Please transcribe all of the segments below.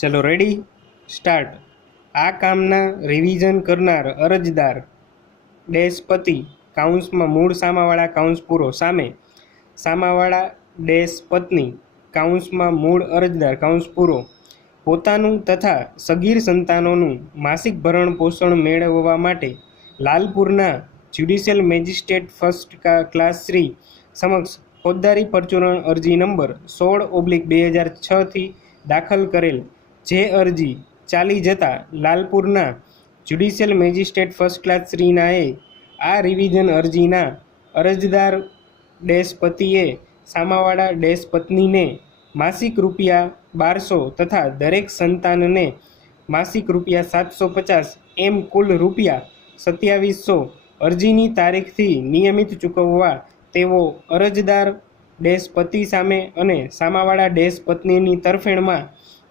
ચલો ready start. આ કામના રિવિઝન કરનાર અરજદાર ડેશ પતિ કાઉન્સમાં મૂળ સામાવાળા કાઉન્સ પૂરો સામે સામાવાળા ડેશ પત્ની કાઉન્સમાં મૂળ અરજદાર કાઉન્સ પૂરો પોતાનું તથા સગીર સંતાનોનું માસિક ભરણ પોષણ મેળવવા માટે લાલપુરના judicial magistrate first class Shri સમક્ષ ફોજદારી પરચુરણ અરજી નંબર 16/2006 થી દાખલ કરેલ, જે અરજી ચાલી જતા લાલપુરના જ્યુડિશિયલ મેજિસ્ટ્રેટ ફર્સ્ટ ક્લાસ શ્રીનાએ આ રિવિઝન અરજીના અરજદાર ડેશ પતિએ સામાવાળા ડેશ પત્નીને માસિક ₹1200 તથા દરેક સંતાનને માસિક ₹750 એમ કુલ ₹2700 અરજીની તારીખથી નિયમિત ચૂકવવા તેવો અરજદાર ડેશ પતિ સામે અને સામાવાળા ડેશ પત્નીની તરફેણમાં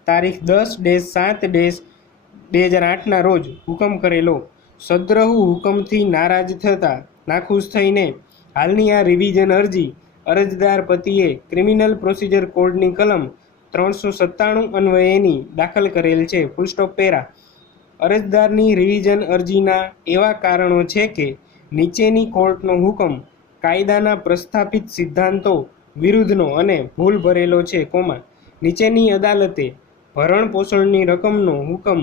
તારીખ 10-7-2008ના રોજ હુકમ કરેલો। સદ્રહુ હુકમથી નારાજ થતા નાખુશ થઈને હાલની આ રિવિઝન અરજી અરજદાર પતિએ ક્રિમિનલ પ્રોસિજર કોડની કલમ 397 અન્વયેની દાખલ કરેલ છે। Full stop para. અરજદારની રિવિઝન અરજીના એવા કારણો છે કે નીચેની કોર્ટનો હુકમ કાયદાના પ્રસ્થાપિત સિદ્ધાંતો વિરુદ્ધનો અને ભૂલ ભરેલો છે, નીચેની અદાલતે ભરણ પોષણની રકમનો હુકમ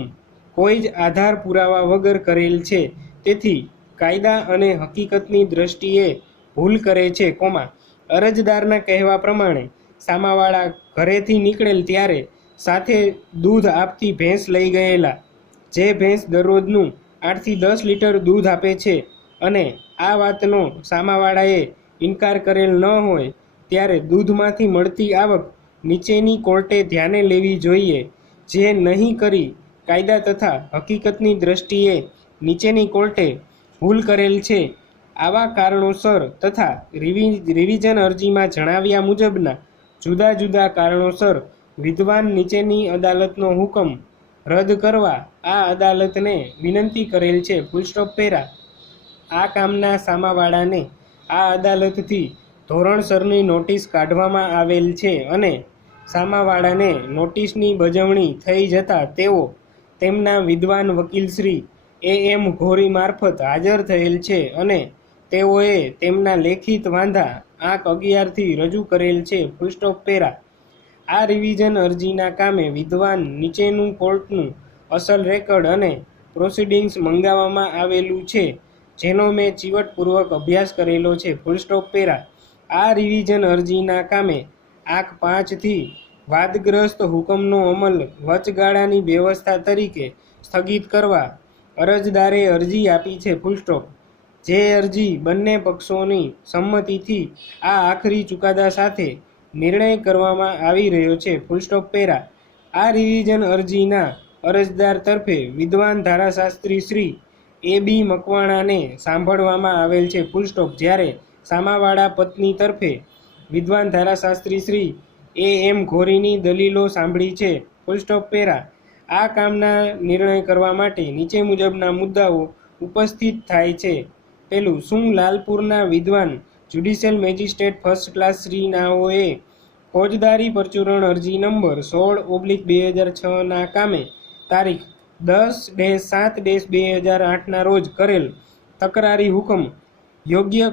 કોઈ જ આધાર પુરાવા વગર કરેલ છે, તેથી કાયદા અને હકીકતની દ્રષ્ટિએ ભૂલ કરે છે, અરજદારના કહેવા પ્રમાણે સામાવાળા ઘરેથી નીકળેલ ત્યારે સાથે દૂધ આપતી ભેંસ લઈ ગયેલા, જે ભેંસ દરરોજનું 8 થી 10 લીટર દૂધ આપે છે અને આ વાતનો સામાવાળાએ ઇનકાર કરેલ ન હોય ત્યારે દૂધમાંથી મળતી આવક નીચેની કોર્ટે ધ્યાને લેવી જોઈએ, જે નહીં કરી કાયદા તથા હકીકતની દ્રષ્ટિએ નીચેની કોર્ટે ભૂલ કરેલ છે। આવા કારણોસર તથા રિવિઝન અરજીમાં જણાવ્યા મુજબના જુદા જુદા કારણોસર વિદ્વાન નીચેની અદાલતનો હુકમ રદ કરવા આ અદાલતને વિનંતી કરેલ છે। Full stop para. આ કામના સામાવાળાને આ અદાલતથી ધોરણસરની નોટિસ કાઢવામાં આવેલ છે અને સામાવાળાને નોટિસની બજવણી થઈ જતાં તેઓ તેમના વિદ્વાન વકીલ શ્રી AM ઘોરી મારફત હાજર થયેલ છે અને તેઓએ તેમના લેખિત વાંધા આંક 11થી રજૂ કરેલ છે। Full stop para. આ રિવિઝન અરજીના કામે વિદ્વાન નીચેનું કોર્ટનું અસલ રેકર્ડ અને પ્રોસિડિંગ્સ મંગાવવામાં આવેલું છે, જેનો મેં ચીવટપૂર્વક અભ્યાસ કરેલો છે। Full stop para. આ રિવિઝન અરજીના કામે આંક 5 થી વાદગ્રસ્ત હુકમનો અમલ વચગાળાની વ્યવસ્થા તરીકે સ્થગિત કરવા અરજદારે અરજી આપી છે। Full stop. જે અરજી બંને પક્ષોની સંમતિથી આ આખરી ચુકાદા સાથે નિર્ણય કરવામાં આવી રહ્યો છે। Full stop para. આ રિવિઝન અરજીના અરજદાર તરફે વિદ્વાન ધારાશાસ્ત્રી શ્રી AB મકવાણાને સાંભળવામાં આવેલ છે। Full stop. જ્યારે સામાવાળા પત્ની તરફે વિદ્વાન ધારાશાસ્ત્રી શ્રી AM ઘોરીની દલીલો સાંભળી છે। Full stop para. આ કામના નિર્ણય કરવા માટે નીચે મુજબના મુદ્દાઓ ઉપસ્થિત થાય છે। પહેલું, શું લાલપુરના વિદ્વાન જ્યુડિશિયલ મેજિસ્ટ્રેટ ફર્સ્ટ ક્લાસ શ્રીનાઓએ ફોજદારી પરચુરણ અરજી નંબર 16/2006ના કામે તારીખ 10-7-2008ના રોજ કરેલ તકરારી હુકમ યોગ્ય,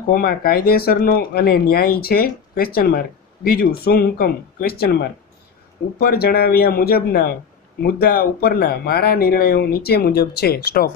કાયદેસરનો અને ન્યાયી છે? બીજું, શું હુકમ? ઉપર જણાવ્યા મુજબના મુદ્દા ઉપરના મારા નિર્ણયો નીચે મુજબ છે। સ્ટોપ।